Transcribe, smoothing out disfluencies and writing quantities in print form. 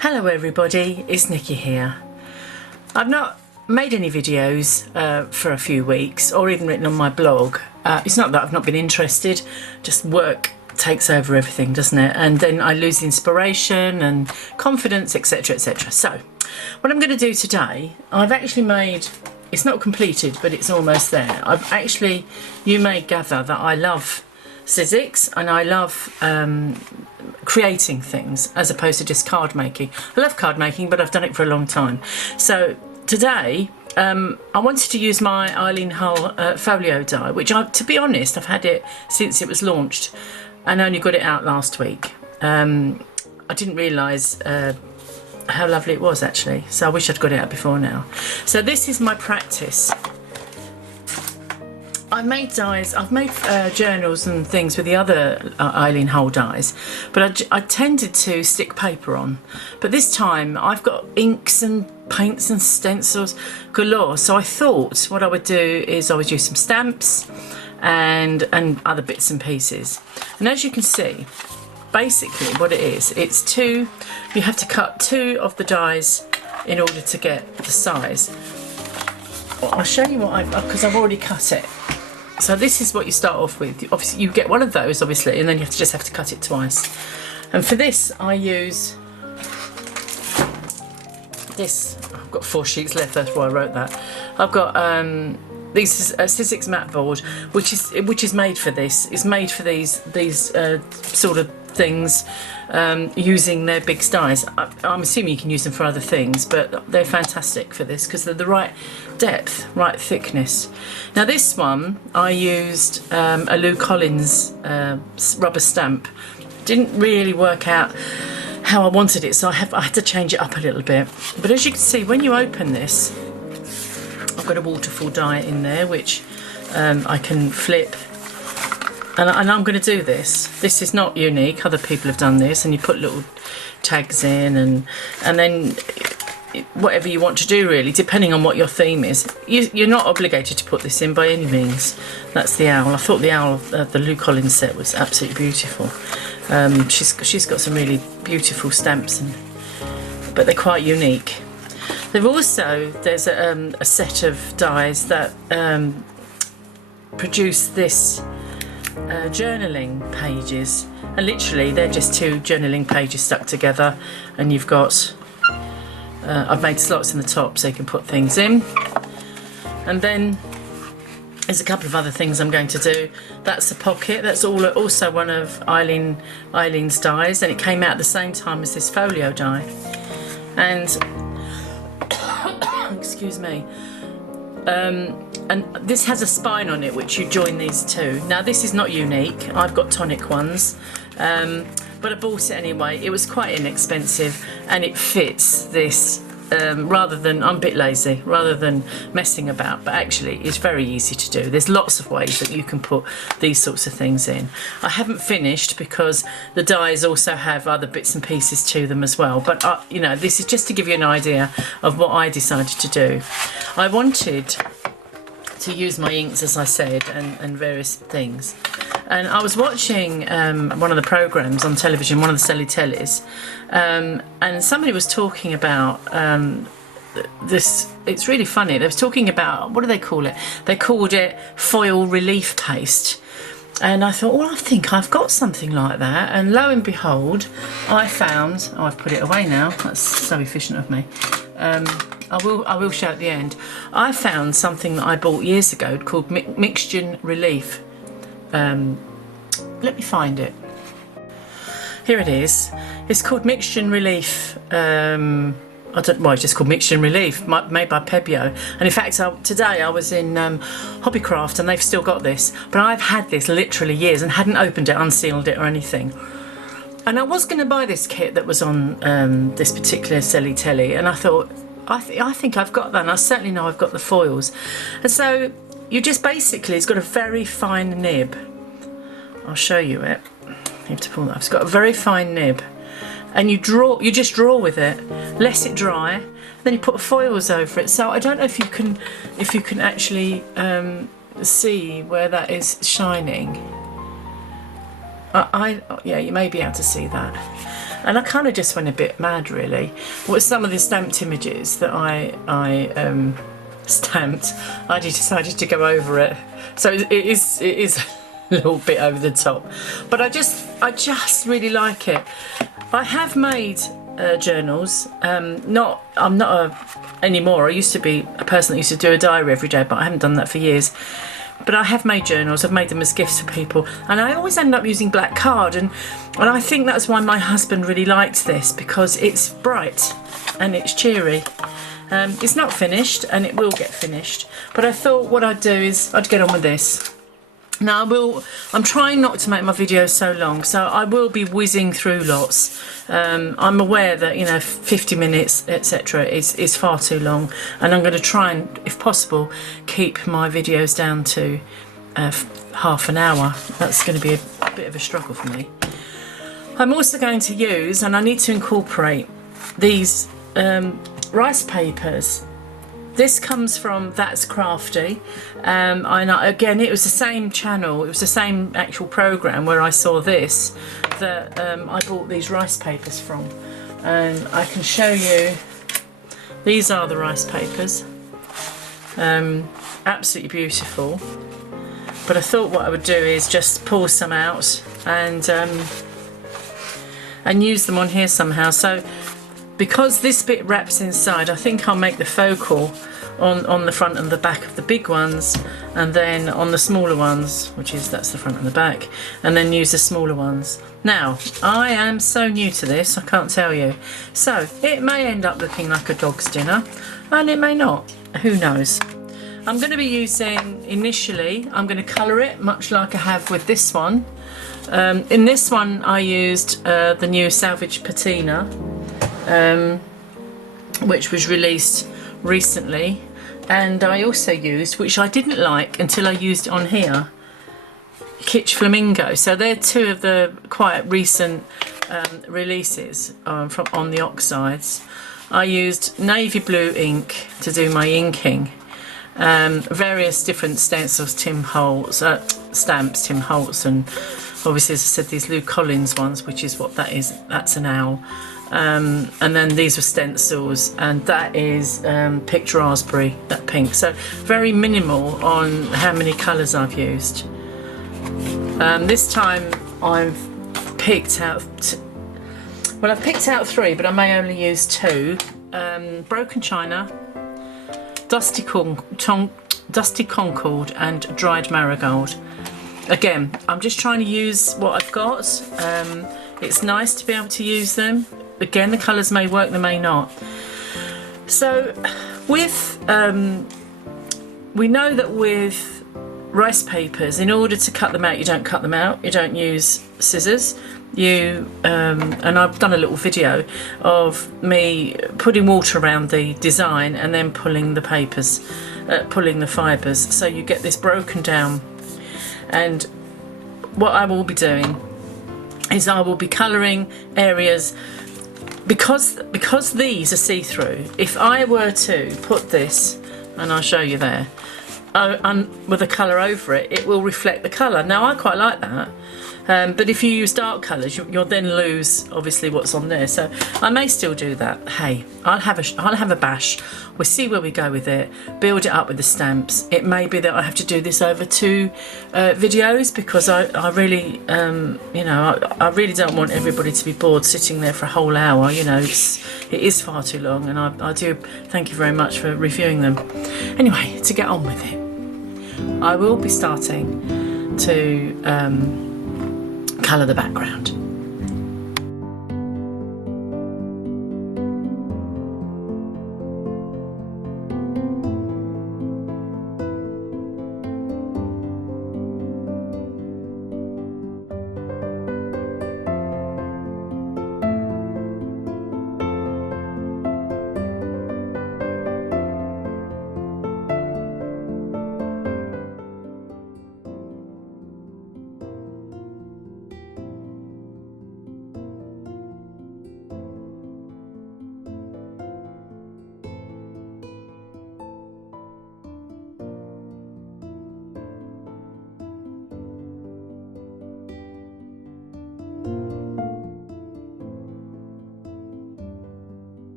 Hello everybody, it's Nikki here. I've not made any videos for a few weeks or even written on my blog. It's not that I've not been interested, just work takes over everything, doesn't it? And then I lose inspiration and confidence, etc, etc. So what I'm going to do today, I've actually made, it's not completed but it's almost there. You may gather that I love Sizzix and I love creating things as opposed to just card making. I love card making, but I've done it for a long time. So today I wanted to use my Eileen Hull Folio die, which to be honest, I've had it since it was launched and only got it out last week. I didn't realise how lovely it was actually, so I wish I'd got it out before now. So this is my practice. I've made dies, I've made journals and things with the other Eileen Hull dies, but I tended to stick paper on. But this time I've got inks and paints and stencils galore, so I thought what I would do is I would use some stamps and other bits and pieces. And as you can see, basically what it is, you have to cut two of the dies in order to get the size. I'll show you what because I've already cut it. So this is what you start off with. Obviously you get one of those obviously, and then you just have to cut it twice. And for this I use this. I've got 4 sheets left, that's why I wrote that. I've got this is a Sizzix mat board, which is made for this. It's made for these sort of things, using their big dies. I'm assuming you can use them for other things, but they're fantastic for this because they're the right depth, right thickness. Now this one I used a Lou Collins rubber stamp. Didn't really work out how I wanted it, so I had to change it up a little bit. But as you can see, when you open this, I've got a waterfall die in there which I can flip. And I'm going to do this. This is not unique. Other people have done this, and you put little tags in, and then whatever you want to do really, depending on what your theme is. You're not obligated to put this in by any means. That's the owl. I thought the owl, the Lou Collins set, was absolutely beautiful. She's got some really beautiful stamps, but they're quite unique. There's a set of dies that produce this. Journaling pages, and literally they're just 2 journaling pages stuck together, and you've got I've made slots in the top so you can put things in, and then there's a couple of other things I'm going to do. That's a pocket. That's also one of Eileen's dies, and it came out at the same time as this folio die. And excuse me. And this has a spine on it which you join these two. Now this is not unique, I've got tonic ones, but I bought it anyway. It was quite inexpensive and it fits this, I'm a bit lazy, rather than messing about, but actually it's very easy to do. There's lots of ways that you can put these sorts of things in. I haven't finished because the dies also have other bits and pieces to them as well, but you know, this is just to give you an idea of what I decided to do. I wanted to use my inks, as I said, and various things. And I was watching one of the programs on television, one of the Selly Tellies, and somebody was talking about this. It's really funny. They was talking about, what do they call it? They called it foil relief paste. And I thought, well, I think I've got something like that. And lo and behold, I found, I've put it away now. That's so efficient of me. I will show at the end. I found something that I bought years ago called Mixture Relief. Let me find it. Here it is. It's called Mixture Relief. It's just called Mixture Relief, made by Pebio. And in fact, today I was in Hobbycraft and they've still got this. But I've had this literally years and hadn't opened it, unsealed it or anything. And I was going to buy this kit that was on this particular Selly Telly, and I thought, I think I've got that, and I certainly know I've got the foils. And so you just basically, it's got a very fine nib. I'll show you it. You have to pull that up. It's got a very fine nib, and you just draw with it, let it dry, then you put foils over it. So I don't know if you can actually see where that is shining. Yeah, you may be able to see that. and I kind of just went a bit mad really. With some of the stamped images that I stamped, I decided to go over it. So it is a little bit over the top, but I just really like it. I have made journals. I'm not anymore. I used to be a person that used to do a diary every day, but I haven't done that for years. But I have made journals. I've made them as gifts for people, and I always end up using black card, and I think that's why my husband really liked this, because it's bright and it's cheery. It's not finished, and it will get finished, but I thought what I'd do is I'd get on with this. Now I'm trying not to make my videos so long, so I will be whizzing through lots. I'm aware that 50 minutes etc is far too long, and I'm going to try and, if possible, keep my videos down to half an hour. That's going to be a bit of a struggle for me. I'm also going to use, and I need to incorporate, these rice papers. This comes from That's Crafty, and again, it was the same channel, it was the same actual program where I saw this, that I bought these rice papers from, and I can show you. These are the rice papers, absolutely beautiful. But I thought what I would do is just pull some out and use them on here somehow. So because this bit wraps inside, I think I'll make the focal on the front and the back of the big ones, and then on the smaller ones, that's the front and the back, and then use the smaller ones. Now, I am so new to this, I can't tell you. So it may end up looking like a dog's dinner, and it may not. Who knows? I'm going to be using, initially, I'm going to colour it much like I have with this one. In this one I used the new Salvage Patina, which was released recently, and I also used, which I didn't like until I used it on here, Kitsch Flamingo. So they're two of the quite recent releases on the Oxides. I used navy blue ink to do my inking, various different stencils, stamps, Tim Holtz, and obviously, as I said, these Lou Collins ones, which is what that is. That's an owl. And then these were stencils, and that is picked raspberry, that pink. So very minimal on how many colours I've used. This time I've picked out, I've picked out 3, but I may only use 2. Broken China, Dusty Concorde, and Dried Marigold. Again, I'm just trying to use what I've got. It's nice to be able to use them. Again, the colours may work, they may not. So with we know that with rice papers, in order to cut them out, you don't cut them out, you don't use scissors. And I've done a little video of me putting water around the design and then pulling the papers, pulling the fibres, so you get this broken down. And what I will be doing is I will be colouring areas, because these are see-through. If I were to put this, and I'll show you there, with a colour over it, it will reflect the colour. Now I quite like that, but if you use dark colours, you'll then lose obviously what's on there. So I may still do that. Hey, I'll have a bash. We'll see where we go with it. Build it up with the stamps. It may be that I have to do this over 2 videos, because I really, I really don't want everybody to be bored sitting there for a whole hour. It is far too long, and I do thank you very much for reviewing them. Anyway, to get on with it, I will be starting to colour the background.